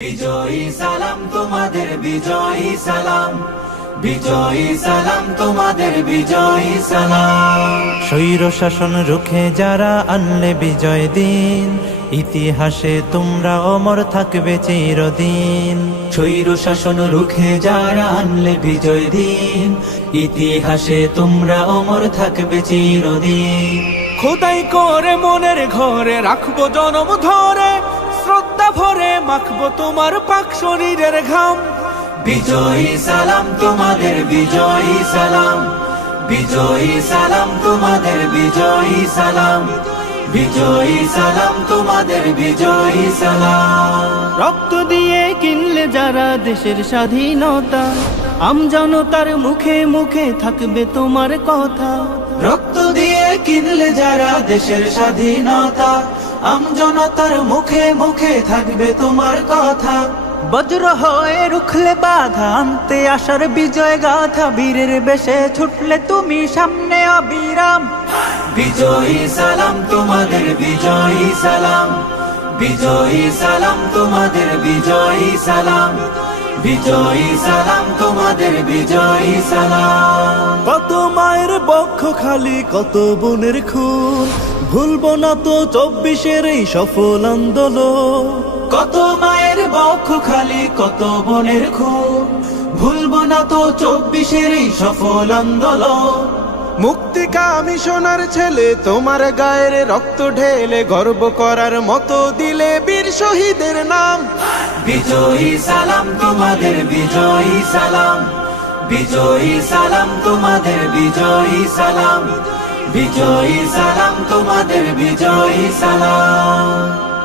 বিজয়ী সালাম তোমাদের বিজয়ী সালাম। বিজয়ী সালাম তোমাদের বিজয়ী সালাম। স্বৈর শাসন রুখে যারা আনলে বিজয় দিন ইতিহাসে তোমরা অমর থাকবে চিরদিন। স্বৈর শাসন রুখে যারা আনলে বিজয় দিন ইতিহাসে তোমরা অমর থাকবে চিরদিন। খোদাই করে মনের ঘরে রাখব জনম ধরে শ্রদ্ধা ভরে মাখবো তোমার পাক শরীরের ঘাম। বিজয়ী সালাম তোমাদের বিজয়ী সালাম। বিজয়ী সালাম তোমাদের বিজয়ী সালাম। বিজয়ী সালাম তোমাদের বিজয়ী সালাম। রক্ত দিয়ে কিনলে যারা দেশের স্বাধীনতা আমজনতার মুখে মুখে থাকবে তোমার কথা। রক্ত দিয়ে কিনলে যারা দেশের স্বাধীনতা আমজনতার মুখে মুখে থাকবে তোমার কথা। বজ্র হয়ে রুখলে বাধা আনতে আসার বিজয় গাথা বীরের বেশে ছুটলে তুমি সামনে অবিরাম। বিজয়ী সালাম তোমাদের বিজয়ী সালাম। বিজয়ী সালাম তোমাদের বিজয়ী সালাম। বিজয়ী সালাম তোমাদের বিজয়ী সালাম। কত মায়ের বক্ষ খালি কত বোনের খুন? ভুলবো না তো চব্বিশের এই সফল আন্দোলন। কত মায়ের বক্ষ খালি কত বোনের খুন? ভুলবো না তো চব্বিশের এই সফল আন্দোলন। মুক্তিকামী সোনার ছেলে তোমার গায়ের রক্ত ঢেলে গর্ব করার মতো দিলে বীর শহীদের নাম। বিজয়ী সালাম তোমাদের বিজয়ী সালাম। বিজয়ী সালাম তোমাদের বিজয়ী সালাম। বিজয়ী সালাম তোমাদের বিজয়ী সালাম।